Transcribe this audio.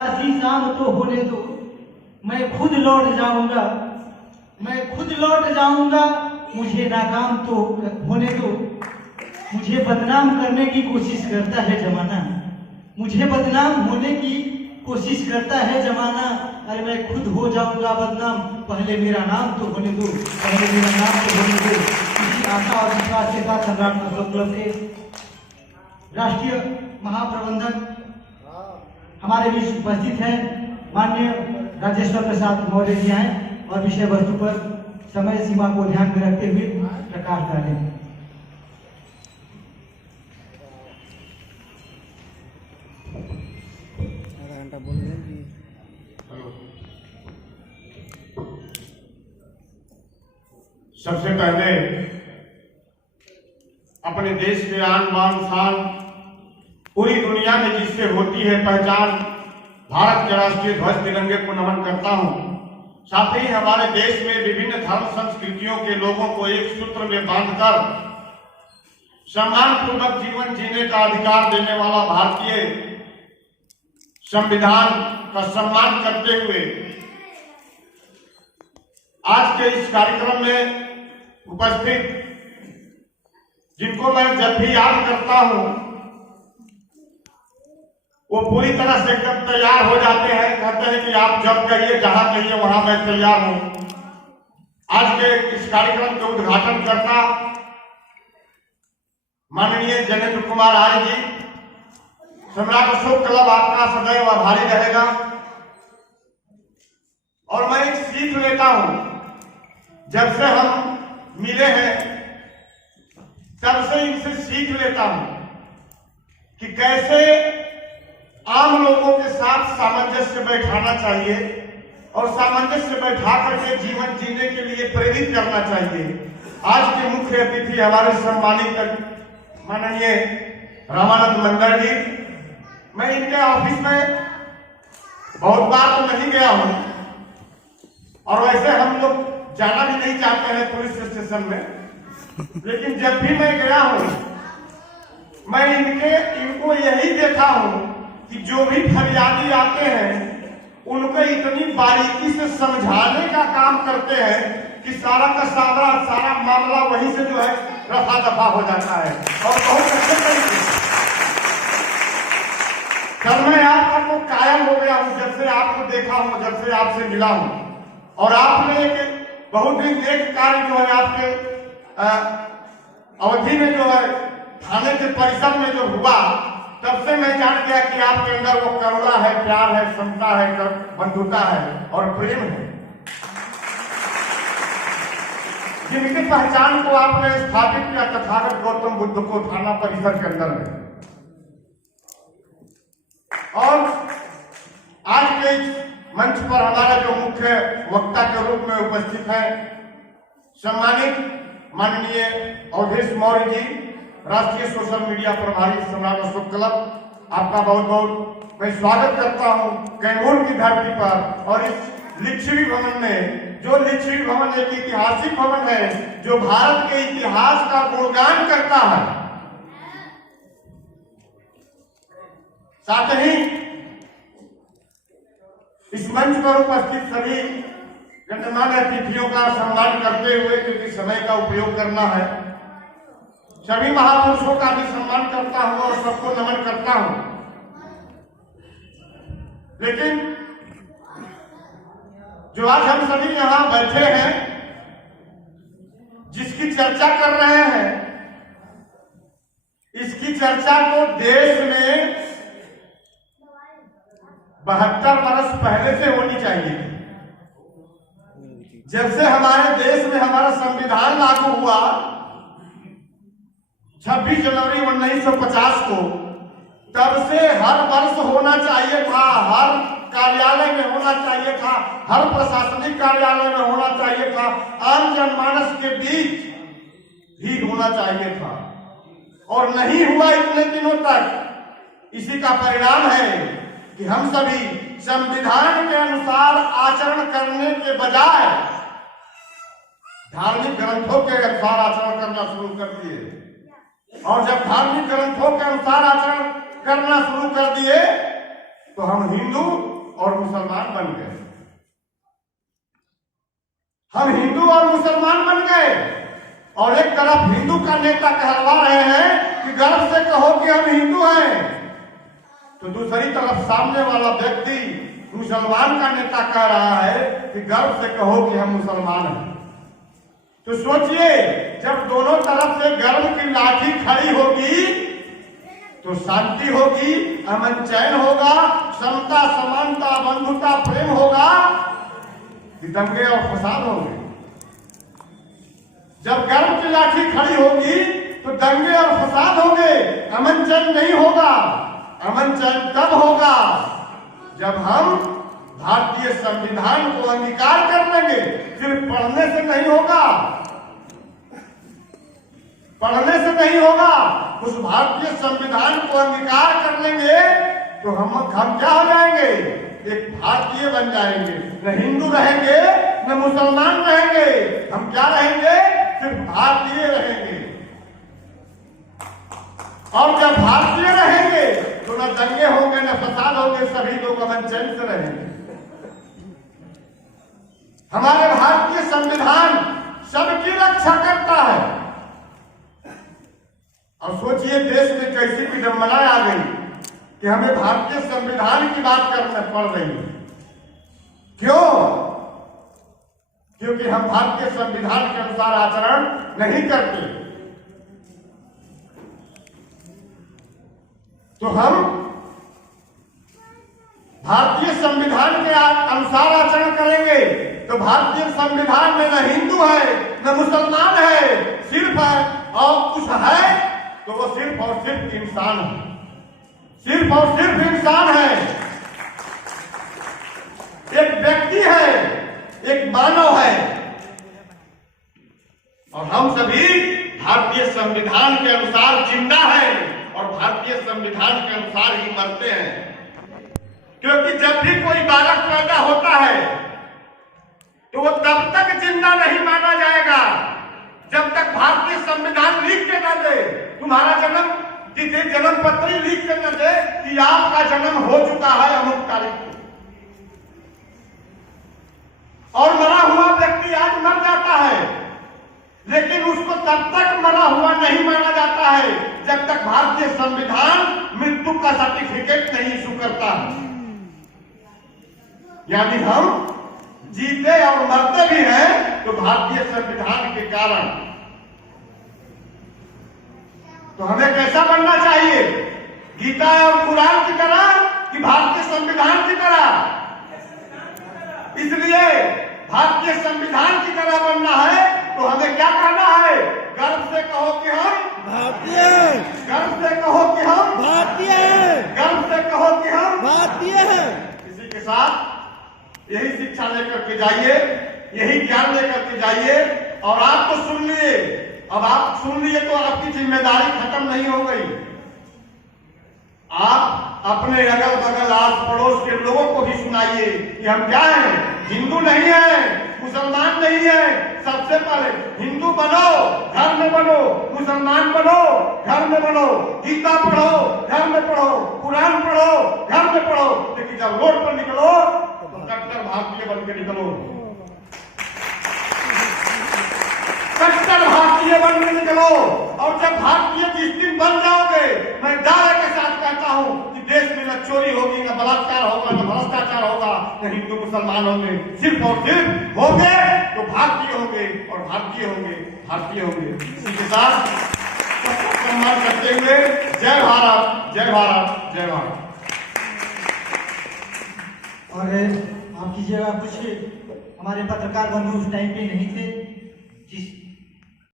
शाम तो होने दो, मैं खुद लौट जाऊंगा, मैं खुद लौट जाऊंगा, मुझे नाकाम तो होने दो। मुझे बदनाम करने की कोशिश करता है जमाना, मुझे बदनाम होने की कोशिश करता है जमाना। अरे मैं खुद हो जाऊंगा बदनाम, पहले मेरा नाम तो होने दो, पहले मेरा नाम तो होने दो। इसी आशा और विश्वास के साथ सम्राट फुटबॉल क्लब के राष्ट्रीय महाप्रबंधक हमारे बीच उपस्थित हैं माननीय राजेश्वर प्रसाद मौर्य जी हैं और विषय वस्तु पर समय सीमा को ध्यान में रखते हुए प्रकाश डालें। सबसे पहले अपने देश के आन बान शान पूरी दुनिया में जिससे होती है पहचान, भारत के राष्ट्रीय ध्वज तिरंगे को नमन करता हूं। साथ ही हमारे देश में विभिन्न धर्म संस्कृतियों के लोगों को एक सूत्र में बांधकर सम्मानपूर्वक जीवन जीने का अधिकार देने वाला भारतीय संविधान का सम्मान करते हुए आज के इस कार्यक्रम में उपस्थित जिनको मैं जब भी याद करता हूं वो पूरी तरह से एकदम तैयार हो जाते हैं, कहते हैं कि आप जब कहिए जहां कहिए वहां मैं तैयार हूं। आज के इस कार्यक्रम के उद्घाटन करता माननीय जनेन्द्र कुमार आर्य जी, सम्राट अशोक क्लब आपका सदैव आभारी रहेगा। और मैं एक सीख लेता हूं, जब से हम मिले हैं तब से इनसे सीख लेता हूं कि कैसे आम लोगों के साथ सामंजस्य बैठाना चाहिए और सामंजस्य बैठा करके जीवन जीने के लिए प्रेरित करना चाहिए। आज के मुख्य अतिथि हमारे सम्मानित माननीय रामानंद मंडल जी, मैं इनके ऑफिस में बहुत बार तो नहीं गया हूं और वैसे हम लोग जाना भी नहीं चाहते हैं पुलिस स्टेशन में, लेकिन जब भी मैं गया हूं मैं इनको यही देखा हूं कि जो भी फरियादी आते हैं उनको इतनी बारीकी से समझाने का काम करते हैं कि सारा का सारा मामला वहीं से जो है रफा दफा हो जाता है और बहुत अच्छे तरीके से। कल मैं आपका तो कायल हो गया हूं जब से आपको देखा हूं, जब से आपसे मिला हूं, और आपने एक बहुत ही नेक कार्य जो है आपके अवधि में जो है थाने के परिसर में जो हुआ, तब से मैं जान गया कि आपके अंदर वो करुणा है, प्यार है, समता है, बंधुता है और प्रेम है, जिनकी पहचान को आपने स्थापित किया तथागत गौतम बुद्ध को थाना परिसर के अंदर में। और आज के मंच पर हमारा जो मुख्य वक्ता के रूप में उपस्थित है सम्मानित माननीय अवधेश मौर्य जी, राष्ट्रीय सोशल मीडिया प्रभारी सम्राट अशोक क्लब, आपका बहुत बहुत मैं स्वागत करता हूं कैमूर की धरती पर। और इस लिच्छवी भवन में, जो लिच्छवी भवन एक ऐतिहासिक भवन है जो भारत के इतिहास का गुणगान करता है, साथ ही इस मंच पर उपस्थित सभी गणमान्य अतिथियों का सम्मान करते हुए, क्योंकि समय का उपयोग करना है, सभी महापुरुषों का भी सम्मान करता हूं और सबको नमन करता हूं। लेकिन जो आज हम सभी यहां बैठे हैं, जिसकी चर्चा कर रहे हैं, इसकी चर्चा तो देश में 72 वर्ष पहले से होनी चाहिए। जब से हमारे देश में हमारा संविधान लागू हुआ 26 जनवरी 1950 को, तब से हर वर्ष होना चाहिए था, हर कार्यालय में होना चाहिए था, हर प्रशासनिक कार्यालय में होना चाहिए था, आम जनमानस के बीच भी होना चाहिए था, और नहीं हुआ इतने दिनों तक। इसी का परिणाम है कि हम सभी संविधान के अनुसार आचरण करने के बजाय धार्मिक ग्रंथों के अनुसार आचरण करना शुरू कर दिए। और जब धार्मिक ग्रंथों के अनुसार आचरण करना शुरू कर दिए तो हम हिंदू और मुसलमान बन गए। हम हिंदू और मुसलमान बन गए और एक तरफ हिंदू का नेता कहलवा रहे हैं कि गर्व से कहो कि हम हिंदू हैं, तो दूसरी तरफ सामने वाला व्यक्ति मुसलमान का नेता कह रहा है कि गर्व से कहो कि हम मुसलमान हैं। तो सोचिए, जब दोनों तरफ से गर्व की लाठी खड़ी होगी तो शांति होगी, अमन चैन होगा, समता समानता बंधुता प्रेम होगा कि दंगे और फसाद होंगे। जब गर्व की लाठी खड़ी होगी तो दंगे और फसाद होंगे, अमन चैन नहीं होगा। अमन चैन तब होगा जब हम भारतीय संविधान को अंगीकार कर लेंगे। सिर्फ पढ़ने से नहीं होगा, पढ़ने से नहीं होगा। उस भारतीय संविधान को अंगीकार कर लेंगे तो हम क्या हो जाएंगे? एक भारतीय बन जाएंगे। न हिंदू रहेंगे न मुसलमान रहेंगे, हम क्या रहेंगे? सिर्फ भारतीय रहेंगे। और जब भारतीय रहेंगे तो न दंगे होंगे न फसाद होंगे, सभी लोग अमन चैन से रहेंगे। हमारे भारतीय संविधान सबकी रक्षा करता है। और सोचिए, देश में कैसी विडंबना आ गई कि हमें भारतीय संविधान की बात करना पड़ रही है। क्यों? क्योंकि हम भारतीय संविधान के अनुसार आचरण नहीं करते। तो हम भारतीय संविधान के अनुसार आचरण करेंगे तो भारतीय संविधान में न हिंदू है न मुसलमान है, सिर्फ है और कुछ है तो वो सिर्फ और सिर्फ इंसान है। सिर्फ और सिर्फ इंसान है, एक व्यक्ति है, एक मानव है। और हम सभी भारतीय संविधान के अनुसार जिंदा है और भारतीय संविधान के अनुसार ही मरते हैं। क्योंकि जब भी कोई बालक पैदा होता है तो वो तब तक जिंदा नहीं माना जाएगा जब तक भारतीय संविधान लिख के न दे, तुम्हारा जन्म जन्म पत्री लिख के न दे कि आपका जन्म हो चुका है अमुक तारीख को। और मरा हुआ व्यक्ति आज मर जाता है, लेकिन उसको तब तक मरा हुआ नहीं माना जाता है जब तक भारतीय संविधान मृत्यु का सर्टिफिकेट नहीं इशू करता। यानी हम जीते और मरते भी हैं तो भारतीय संविधान के कारण। तो हमें कैसा बनना चाहिए? गीता और कुरान की तरह कि भारतीय संविधान की तरह? इसलिए भारतीय संविधान की तरह बनना है तो हमें क्या करना है? गर्व से कहो कि हम भारतीय, गर्व से कहो कि हम भारतीय, गर्व से कहो कि हम भारतीय हैं। इसी के साथ यही शिक्षा लेकर के जाइए, यही ज्ञान लेकर के जाइए। और आप तो सुन लिए, अब आप सुन लिए तो आपकी जिम्मेदारी खत्म नहीं हो गई। आप अपने अगल बगल आस पड़ोस के लोगों को भी सुनाइए कि हम क्या हैं, हिंदू नहीं है, मुसलमान नहीं है। सबसे पहले हिंदू बनो, घर में बनो, मुसलमान बनो, घर में बनो, गीता पढ़ो, घर में पढ़ो, कुरान पढ़ो, घर में पढ़ो। लेकिन जब रोड पर निकलो तो कट्टर भारतीय बन के निकलो, कट्टर भारतीय बन के निकलो। और जब भारतीय जिस दिन बन जाओगे, मैं दावे के साथ कहता हूं कि देश में न चोरी होगी, न बलात्कार होगा, न भ्रष्टाचार होगा, न हिंदू मुसलमान होंगे। सिर्फ और सिर्फ होंगे तो भारतीय होंगे और भारतीय होंगे, भारतीय होंगे। इसी के साथ सबका सम्मान करते हुए जय भारत, जय भारत, जय भारत। और आप कीजिएगा, कुछ हमारे पत्रकार बंधु उस टाइम पे नहीं थे, जिस